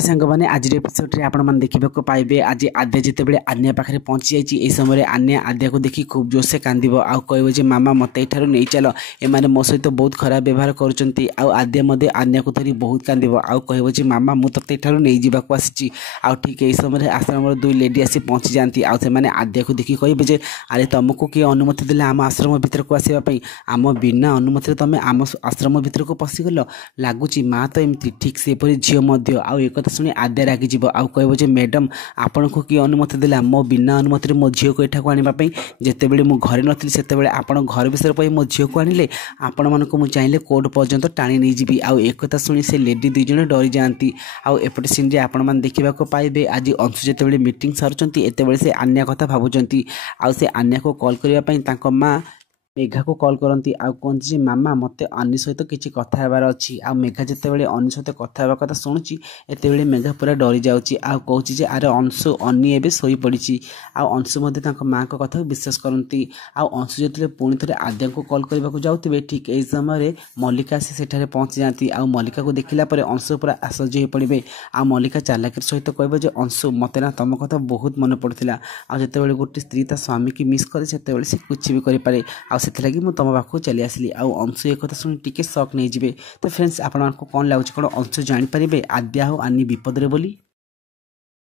तेज सांग मैंने आज एपिसोड आपण मैंने देखा पाइबे आज आद्या जितेबाला आन्या पाखे पहुंची जाइए समय आन्या आद्या को देखी खूब जोर से कांदिब आउ कह मामा मत यू नहीं चल एम मो सहित बहुत खराब व्यवहार कर आन्या को धरी बहुत कांदिब आउ कह मामा मुझे यू नहीं जावाक आसी आउ ठीक यही समय आश्रम दुई लेडी आसी पहुंची जाती आने आद्या को देखी कहे अरे तुमको किए अनुमति देला आम आश्रम भीतर को आसवाई आम बिना अनुमति तुम आम आश्रम भीतर को पशिगल लगुच माँ तो एमती ठीक सेपरी झील आउ एक शुणी आद्या रागिज आउ कह मैडम आपण को किए अनुमति देला मो बिना अनुमति मो झील को यहाँ आने जितेबले मु घरे नी से आपण घर विषय पर मो झील को आनिले आपण मानक मुझे चाहिए कोर्ट पर्यंत टाणी नहीं जी आउ एक शुणी से लेडी दुईज डरी जाती आउ एपटे सीन आपण मैंने देखा पाइबे आज अंशु जितेबले मीटिंग सारुंच एत से आन्या कथा भावुंट आउ से आन्या को कॉल करने माँ मेघा को कॉल करती आउ कहती मामा मत अन्य सहित किसी कथा हेबार अच्छी आ मेघा जितेबाला अन्य सहित कथा हेबा कथा शुणुची एतेबेले मेघा पूरा डरी जाऊँगी आ कहूँ अरे अंशु अन्य एवं शोई पड़ी आ अंशु माँ को कथा विश्वास करती आ अंशु जो पुणी थे आद्या को कॉल करने को जाऊे ठीक यही समय मल्लिका आसी सेठारे पहुँची जाती आ मल्लिका को देखला अंशु पूरा आश्चर्य हो पड़े आ मल्लिका चालाकी सहित कह अंशु मत ना तुम कथा बहुत मन पड़ता आ जितेबाला गोटे स्त्री ता स्वामी की मिस करे से कुछ भी करें से मुझे तुम पाखु चली आसली आउ अंशु एक कथा शुणी टिके शक नहीं जी। तो फ्रेंड्स आपको कौन लगुच कौन अंशु जापर आद्या हो आनी विपद बोली।